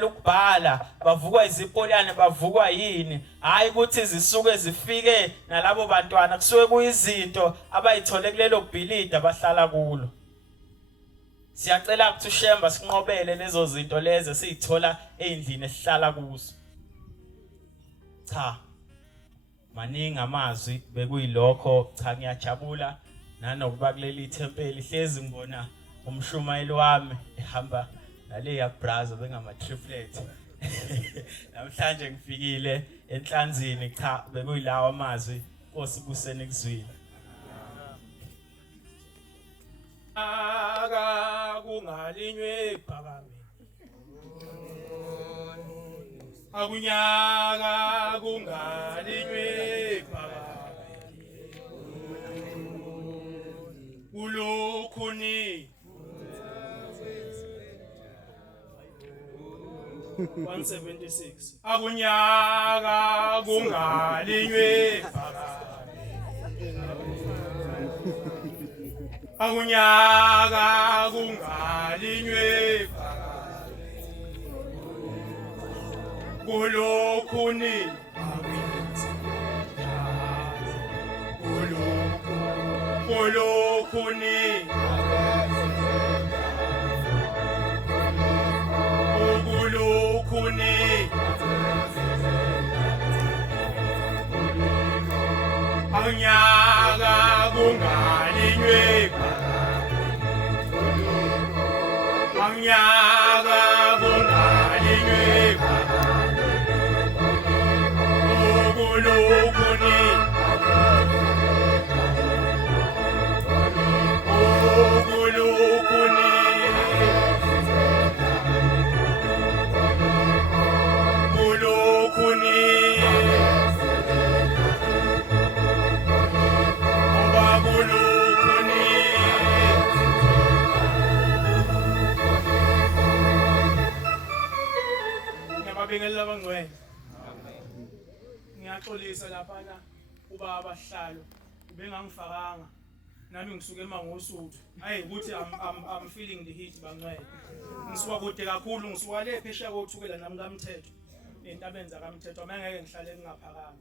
ukubhala bavukwa izipolane bavukwa yini hayi ukuthi zisuke zifike nalabo bantwana kusuke kuyizinto abayithole kulelo bhilidi abahlala kulo. Siyacela ukuthi uShemba sinqobele lezo zinto lezi siyithola endlini esihlala kuzo. Cha maningi amazwi bekuyilokho cha ngiyajabula nanokuba kuleli thempeli hlezi ngibona umshumayeli wami ehamba nale ya brazo bengama triplet. Namhlanje ngifikile enhlanzini cha bekuyilawa amazwi Nkosi buseni kuzwile. Kungalinywe phakame. Akunyaka kungalinywe phakame. Ulukhuni 176 akunyaka kungalinywe phakame. Akunyaka kungalinywe phakame. Kulukhuni kulukhuni ukulukhuni akunyaka kungalinywe akunyaka kungalinywe ukulukhuni ukulukhuni ukulukhuni oba ukulukhuni ngiyababingelela abangcwele ngiyaxolisa lapha ubaba abahlalo ubengangifakanga nami ngisuke eMangosuthu hayi ukuthi I'm feeling the heat bangcwele ngisuka kude kakhulu ngisuka le phesheya kokuthukela nami kaMthetho entabeni zakaMthetho mangeke ngihlale ngingaphakanga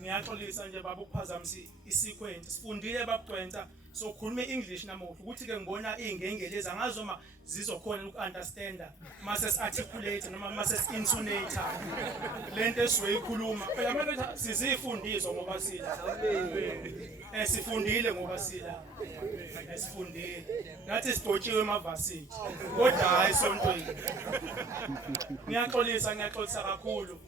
ngiyaxolisa nje baba ukuphazamisa isequence sifundile babugcwensa sokhuluma iEnglish namuhla ukuthi ke ngibona izingengelezi angazoma zizokhona ukunderstanda mase siarticulate noma mase intonate lento esizoyikhuluma phela manje sizifundiswa ngoba sila sifundile ngoba sila sifundile nathi sidotshiwe emavasithi kodwa hayi sontweni ngiyaxolisa kakhulu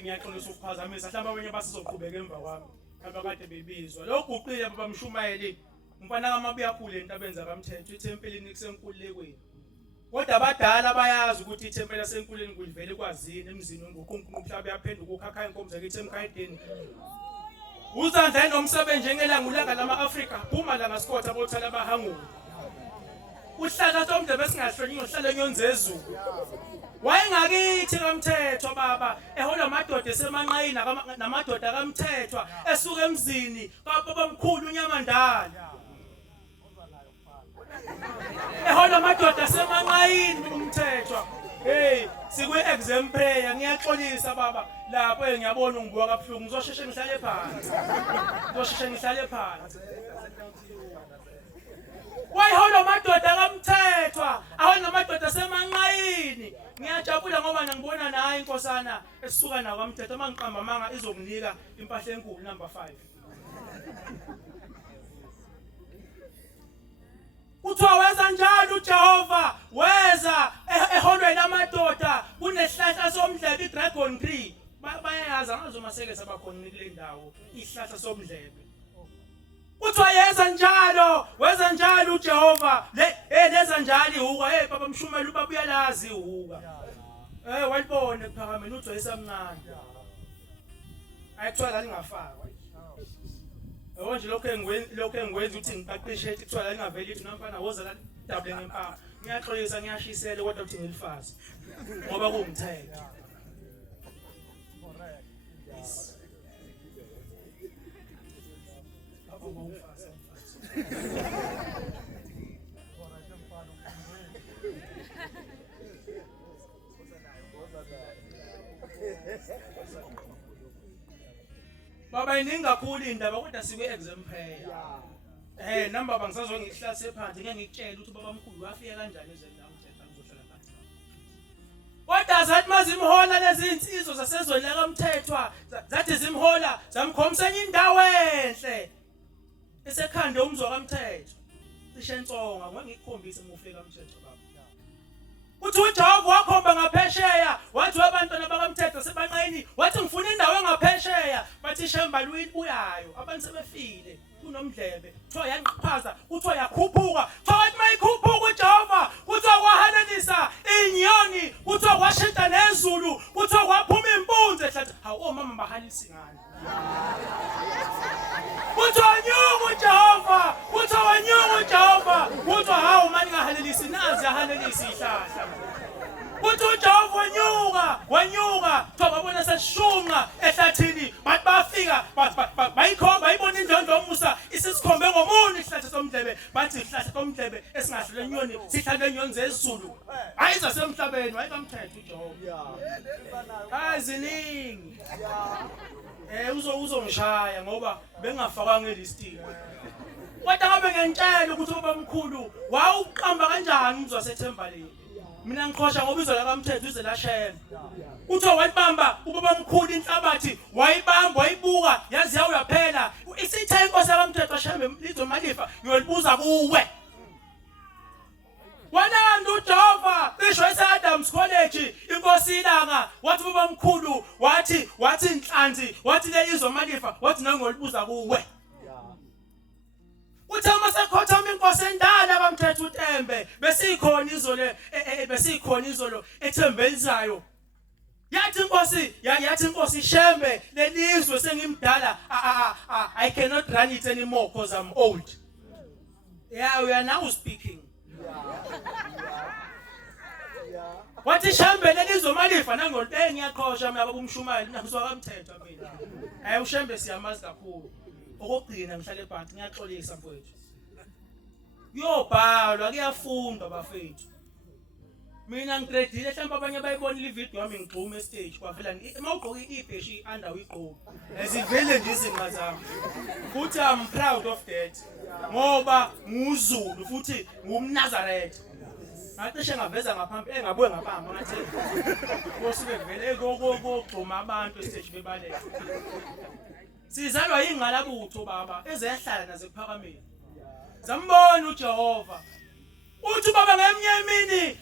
ngiyaxolisa ukuphazamisa mhlawumbe abanye basizoqhubeka emva kwami abakade bebizwa lokhu uqile baba Mshumayeli umfana kamabuya khule entabeni zakaMthetho ithempelini kusenkululekweni kodwa abadala bayazi ukuthi ithempeli lasenkululekweni kulivele kwazini emzini ngoqunqunqu umhlaba yaphenduka ukhakhaya inkomo zakithi emkhayedeni uzandla nomsebenzi njengelanga ulanga lama-Afrika phuma la ngasikotha bothala abahangula uhlala somdlebe esingahlonyiwe uhlala enyonze ezulu wayengakithi kaMthetho baba ehola amadoda esemanqayini namadoda kaMthetho esuka emzini kababa mkhulu uNyamandala ehola amadoda esemanqayini uMthetho hey sikwi-exam prayer ngiyaxolisa baba lapho ngiyabona ungibuka kabuhlungu ngizosheshe ngihlale phansi wayihola amadoda kaMthetho ahola amadoda asemanqayini ngiyajabula ngoba ngibona naye inkosana esisuka nawo kaMthetho mangiqamba manga izokunika impahla enkulu number 5 Kuthiwa weza njalo uJehova weza eholweni amadoda kunehlahla somdlebe iDragon Tree bayayazi angazoma seke sabakhona kule ndawo ihlahla somdlebe Kuthiwa weza njalo uJehova leza njalo ihuka baba Mshumayeli ubabuya lazi ihuka walibone kuphakameni uthi wayesamncane ayithiwa la lingafakwa nje lokho engikwenza ukuthi ngiqaqishe kuthiwa la lingaveli ithi nomfana woza la double ngempama ngiyaxolisa ngiyashisela kodwa uthi ngilifazi ngoba kungithethe yes Baba iningi kakhulu indaba kodwa sikwe exam prayer. Namba bangisazwe ngihlase phansi ngeke ngikutshela ukuthi baba mkhulu wafika kanjani ezweni umthetho ngizohlala phansi. Kodwa zathi mazimhola lezi insizwa zasezweni lakamthethwa zathi zimhola zamkhomisa enye indawo enhle. Esekhande umzwa kamthetho. Cishe nsonga ngoba ngikukhombisa ngufika kamthetho baba. Uthi uJehova wakhomba ngaphesheya wathi abantwana bakamthetho sebanqeni wathi ngifuna indawo engaphesheya bathi shemba luyibuyayo abantu sebefile kunomdlebe kuthiwa yanqaphaza kuthiwa yakhuphuka kuthiwa wathi mayikhuphuka uJehova kuthiwa kwahanelisa inyoni kuthiwa kwashintsha nezulu kuthiwa kwaphuma impunzi ehlathi hawu omama bahalisi ngani kuthiwa nyungu uJehova kuthiwa nyungu uJehova kuthiwa hawu mani ngahalelisi nazi yahalelisi ihlahla kuthi uJehova wanyuka kuthiwa babona seshunqa ehlathini bathi bafika bayikhomba ibona indondo yomusa isisikhombe ngomuni isihlahla somdlebe bathi isihlahla somdlebe esingahlule inyoni sihlale inyoni zezulu hayi zasemhlabeni wayekamthetho uJehova aziningi uzongishaya ngoba bengafakwa ngelistiki kodwa ngabe ngentshela ukuthi baba mkhulu wawuqamba kanjani umzwa sethembaleni mina ngiqhosha ngoba izolo lakamthetho ize lashema utho wayibamba ubaba mkhulu inhlabathi wayibamba wayibuka yazi yawo yaphela isithe inkosi yakamthetho ashembe lizo malifa ngiyolibuza kuwe wananda uJehova cisho eseAdams College inkosi ilanga wathi baba mkhulu wathi inhlanzi wathi lelizo malifa wathi nangolibuza kuwe uthama sekhothama inkosi endala bamthethe uTembe besikhona izolo ethembelizayo yathi inkosi shembe lelizwe sengimdala I cannot run it anymore because I'm old. Yeah, we are now speaking. Wathi shembe lelizwe malifa nangolbe ngiyaqhosha mina baba umshumayeli nabuzwa kamthetho mina ushembe siyamazi kakhulu okugcina ngihlale phansi ngiyaxolisa mfowethu yobhalwa kuyafundwa bafethu mina ngigradile mhlawumbe abanye bayibona le video yami ngigxuma estage kwavela mawugqoka ibheshi under uyigqoka ezivele nje izinqa zami futhi I'm proud of that ngoba nguzulu futhi ngumNazaretha ngacishe ngaveza ngaphambi engabuye ngabamba ngathi kosibe vele kokugxuma abantu estage bebaleka sizalwa ingqalabutho baba ezehlala naze kuphakameni zambona uJehova uthi baba ngemnye imini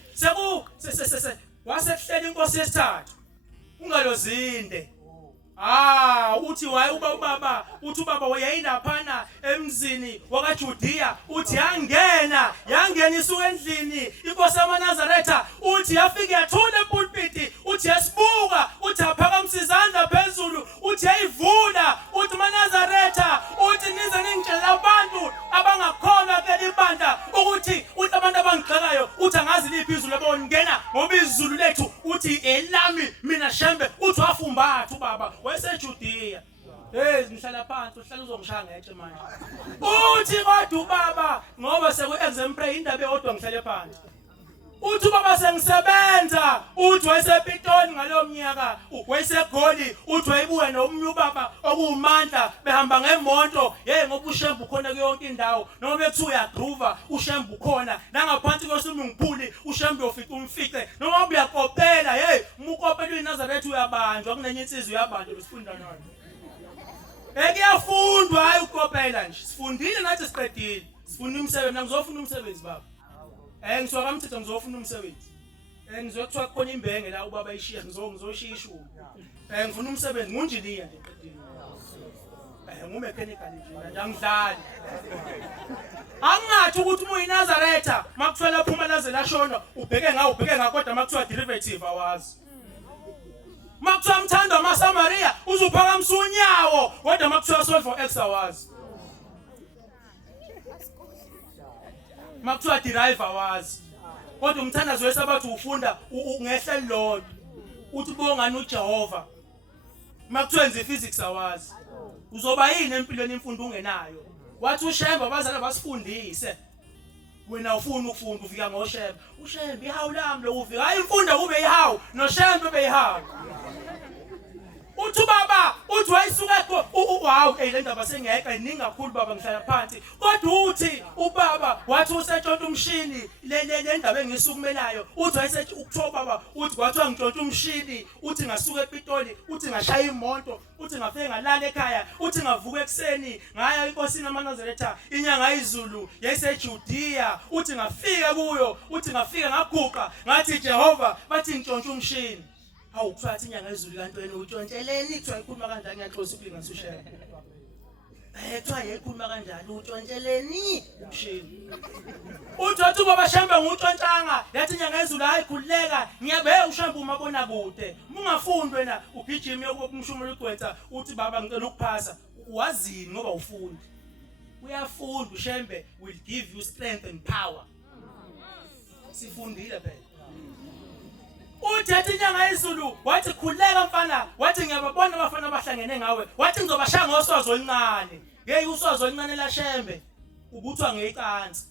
wasekuhlela inkosi yesithathu ungalozinde uthi waye uthi ubaba wayeyinaphana emzini wakaJudiya uthi yangena isuka endlini inkosi yamaNazaretha uthi yafika yathula epulpiti uthi yasibuka uthi aphakamisa izandla phezulu uthi yayivula uthi maNazaretha uthi nize ningitshela abantu abangakholwa kuleli bandla ukuthi abantu abangixakayo uthi angazi liphi izulu ebongena ngoba izulu lethu uthi elami mina shembe uthi wafumbatha ubaba wayeseJudiya ngihlala phansi uhlala uzongishaya ngetshe manje uthi kodwa ubaba ngoba seku-exam prayer indaba eyodwa ngihlale phansi uthi ubaba sengisebenza uthi wayesePitoli ngalowo mnyaka wayeseGoli uthi wayebuya nomnye ubaba okuwumandla behamba ngemoto ngoba ushembe ukhona kuyonke indawo noma bethi uyagroova ushembe ukhona nangaphansi kwesumungphuli ushembe ufika umfice noma uyakopela umukopela uyiNazaretha uyabanjwa kunenye insizwe uyabanjwa besifunda nayo kuyafundwa hayi ukopela nje sifundile nathi siqedile sifunda umsebenzi ngizofunda umsebenzi baba ngizwa kamthetho ngizofuna umsebenzi ngizokuthiwa khona imbenge la ubaba ishiya ngizoshiya ishumi ngifuna umsebenzi ngunjiniya nje eqedile ngumechanical nje angidlali angathi ukuthi uyiNazaretha makuthiwa laphuma laze lashona ubheke ngakodwa makuthiwa derivative awazi makuthiwa mthando amaSamaria uzuphakamisa unyawo kodwa makuthiwa solve for x awazi makuthiwa derive awazi kodwa umthandazo wesabathu ufunda ngehla lodwa uthi bongani uJehova makuthiwa enze physics awazi uzoba yini empilweni imfundo ungenayo wathi ushembe abazali basifundise wena ufuna ukufunda ufika ngoshembe ushembe ihawu lami lokufika hayi imfundo kube ihawu noshembe beyihawu uthi baba uthi wayisuka wow le ndaba sengeqa iningi kakhulu baba ngihlala phansi kodwa uthi ubaba wathi usetshontsha umshini le ndaba engisukumelayo uthi wayesethi ukuthoba baba uthi kwathiwa ngitshontsha umshini uthi ngasuka ePitoli uthi ngashaya imoto uthi ngafike ngalala ekhaya uthi ngavuka ekseni ngaya inkosini amaNazaretha inyanga izulu yayiseJudiya uthi ngafika kuyo uthi ngafika ngaguqa ngathi Jehova bathi ngitshontsha umshini hawu kuthiwa athi inyanga izulu kanti wena utshontsheleni kuthiwa ikhuluma kanjani ngiyaxosa ukulinganisa ushaya kuthiwa yekhuluma kanjani utshontsheleni umshini uthi wathi baba Shembe ngutshontsanga yathi inyanga izulu hayi khuleka ngiyabe ushamba umabona kude ungafundi wena ugijima yokumshumela igwetha uthi baba ngicela ukuphasa wazini ngoba ufundi uyafunda uShembe will give you strength and power sifundile phela uthi inyanga izulu wathi khuleka mfana wathi ngiyababona abafana abahlangene ngawe wathi ngizobashaya ngoswazi oluncane ngeke uswazi oluncane la Shembe ubuthwa ngecansi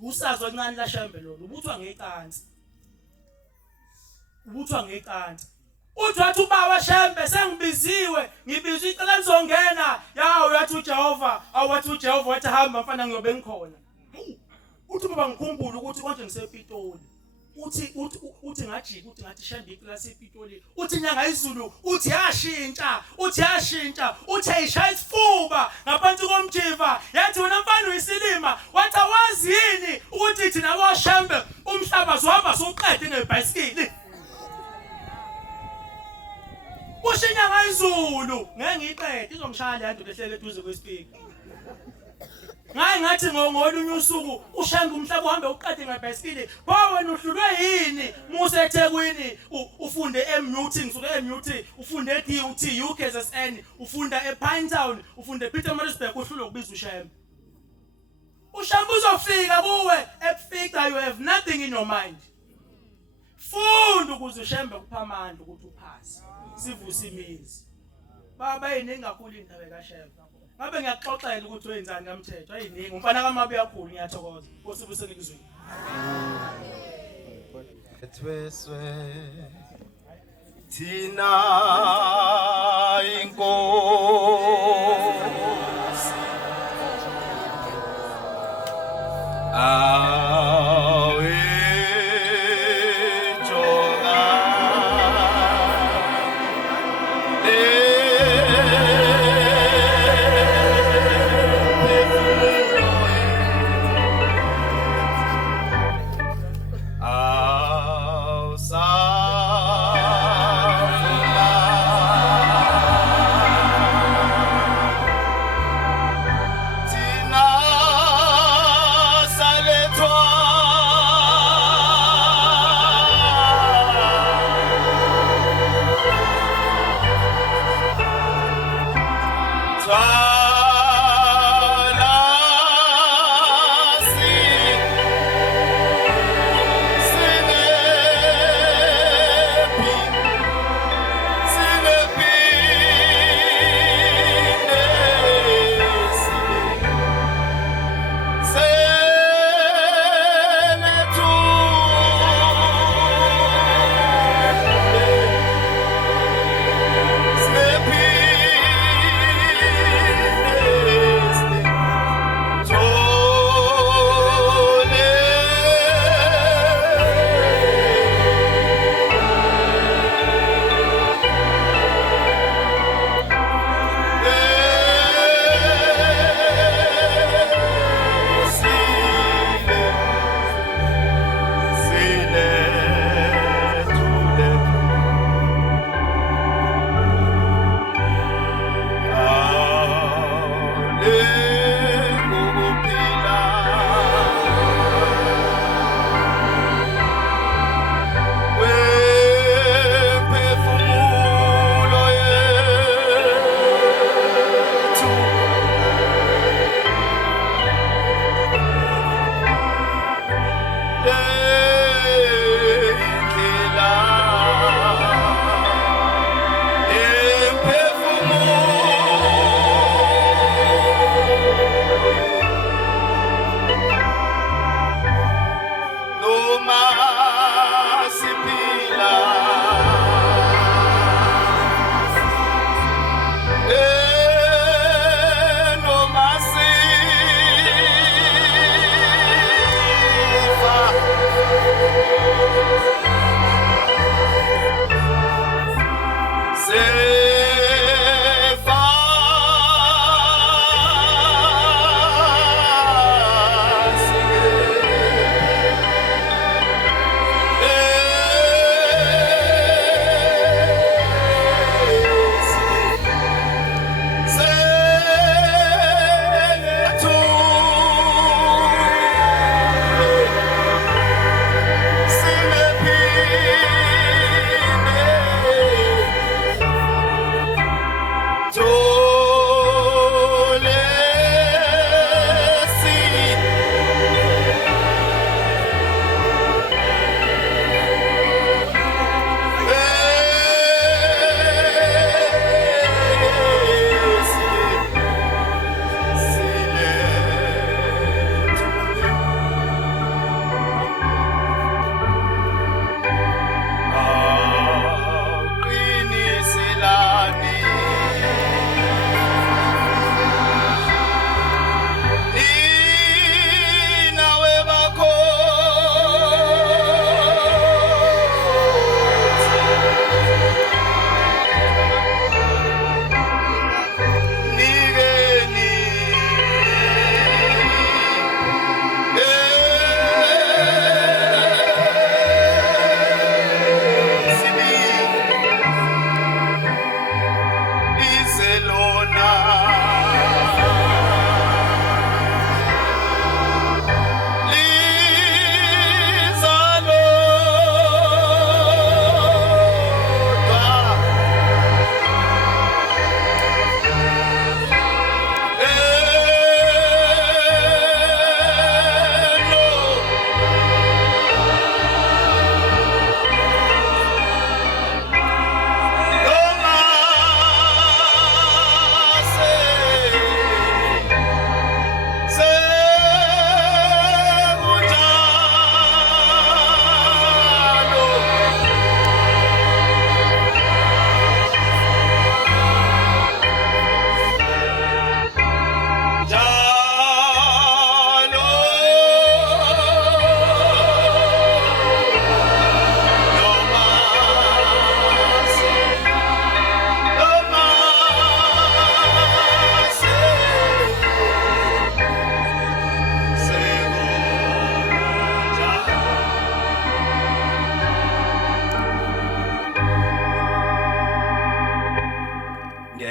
usazi oluncane la Shembe lo ubuthwa ngecansi uthi wathi ubaba Shembe sengibiziwe ngibizwe icala lizongena yawo yathi uJehova awathi uJehova wathi hamba mfana ngiyobe ngikhona uthi baba ngikhumbula ukuthi konje ngisePitoli uthi ngajika uthi ngathi Shembe iklasi ePitoli uthi inyanga izulu uthi yashintsha uthi ayishaya isifuba ngaphansi komjiva yathi wena mfana uyisilima wathi awazi yini ukuthi thina bo Shembe umhlaba zohamba soqede ngebhayisikili ushinyanga izulu ngeke ngiyiqede izongishaya le nto lehlele eduze kwespeaker ngathi ngolunye usuku uShembe umhlaba uhambe uqede ngebhayisikili pho wena uhlulwe yini musa eThekwini ufunde eMUT ngisuka eMUT ufunde eDUT UKZN ufunda ePinetown ufunde ePietermaritzburg uhlulwe ukubiza uShembe uzofika kuwe ekufika you have nothing in your mind funda ukuze uShembe kupha amandla ukuthi uphase sivuse imizi baba yiningi kakhulu indaba kaShembe ngabe ngiyaxoxela ukuthi wenzani kaMthetho ayiningi umfana kaMabi yakhulu ngiyathokoza osibuseni kuzweni ethweswe thina inkosi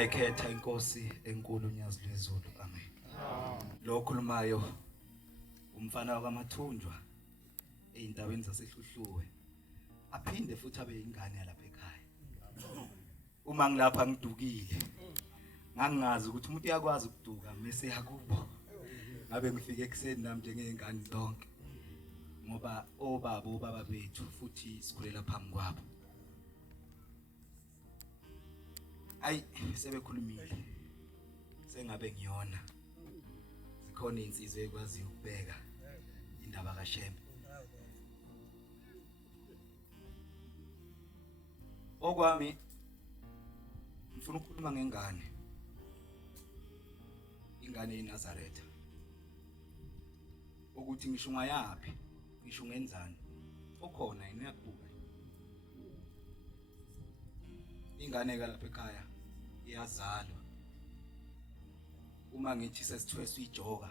ngiyayikhetha inkosi enkulu unyazi lwezulu. Amen. Lo khulumayo umfana wakamathunjwa eindaweni zasehluhluwe. Aphinde futhi abe ingane yalapha ekhaya. Uma ngilapha ngidukile ngangazi ukuthi umuntu uyakwazi ukuduka mase yakubo. Ngabe ngifike ekseni nami njengezingane zonke. Ngoba obaba bethu futhi sikhulela phambi kwabo. Ayi sebekhulumile. Sengabe ngiyona. Zikhona insizwe ekwazi ukubeka indaba kaShembe. Okwami ngifuna ukukhuluma ngengane. Ingane eNazaretha. Ukuthi ngisho ngayapi, ngisho ngenzani. Okhona yini uyakubuka. Ingane kalapha ekhaya iyazalwa. Uma ngithi sesithweswe ijoka